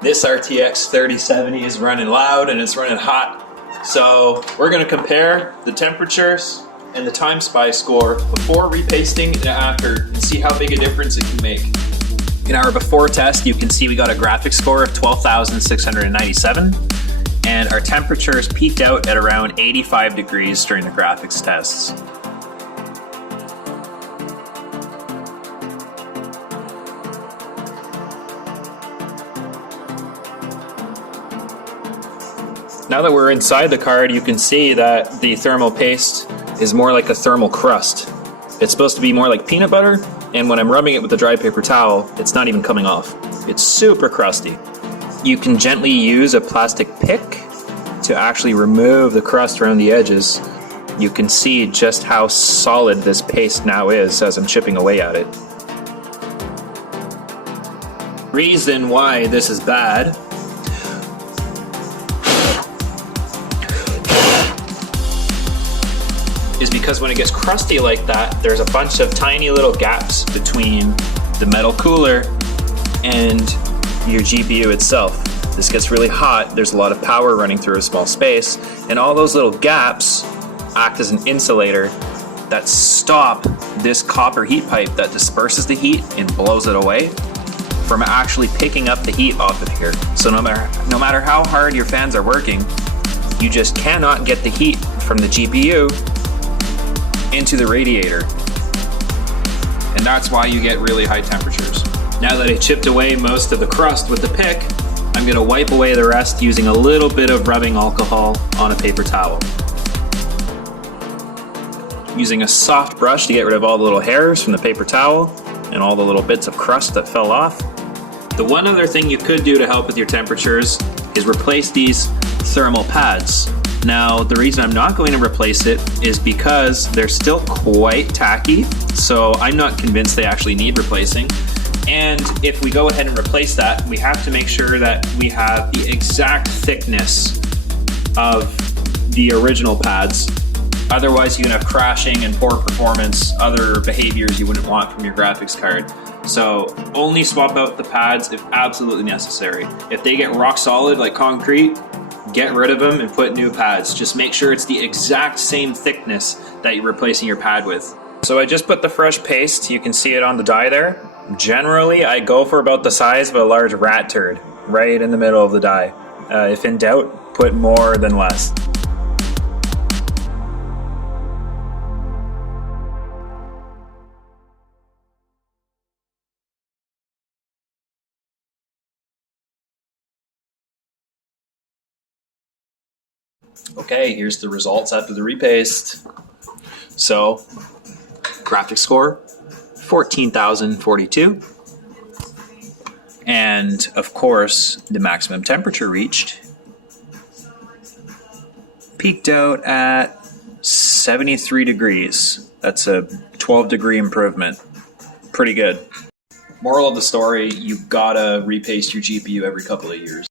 This RTX 3070 is running loud and it's running hot. So we're going to compare the temperatures and the time spy score before repasting and after and see how big a difference it can make. In our before test, you can see we got a graphics score of 12,697 and our temperatures peaked out at around 85 degrees during the graphics tests. Now that we're inside the card, you can see that the thermal paste is more like a thermal crust. It's supposed to be more like peanut butter, and when I'm rubbing it with a dry paper towel, it's not even coming off. It's super crusty. You can gently use a plastic pick to actually remove the crust around the edges. You can see just how solid this paste now is as I'm chipping away at it. Reason why this is bad is because when it gets crusty like that, there's a bunch of tiny little gaps between the metal cooler and your GPU itself. This gets really hot, there's a lot of power running through a small space, and all those little gaps act as an insulator that stop this copper heat pipe that disperses the heat and blows it away from actually picking up the heat off of here. So no matter how hard your fans are working, you just cannot get the heat from the GPU into the radiator, and that's why you get really high temperatures. Now that I chipped away most of the crust with the pick, I'm going to wipe away the rest using a little bit of rubbing alcohol on a paper towel. Using a soft brush to get rid of all the little hairs from the paper towel and all the little bits of crust that fell off. The one other thing you could do to help with your temperatures is replace these thermal pads. Now, the reason I'm not going to replace it is because they're still quite tacky, so I'm not convinced they actually need replacing. And if we go ahead and replace that, we have to make sure that we have the exact thickness of the original pads. Otherwise, you can have crashing and poor performance, other behaviors you wouldn't want from your graphics card. So only swap out the pads if absolutely necessary. If they get rock solid like concrete, get rid of them and put new pads. Just make sure it's the exact same thickness that you're replacing your pad with. So I just put the fresh paste, you can see it on the die there. Generally, I go for about the size of a large rat turd, right in the middle of the die. If in doubt, put more than less. Okay, here's the results after the repaste. So, graphics score, 14,042. And of course, the maximum temperature reached peaked out at 73 degrees. That's a 12-degree improvement. Pretty good. Moral of the story, you gotta repaste your GPU every couple of years.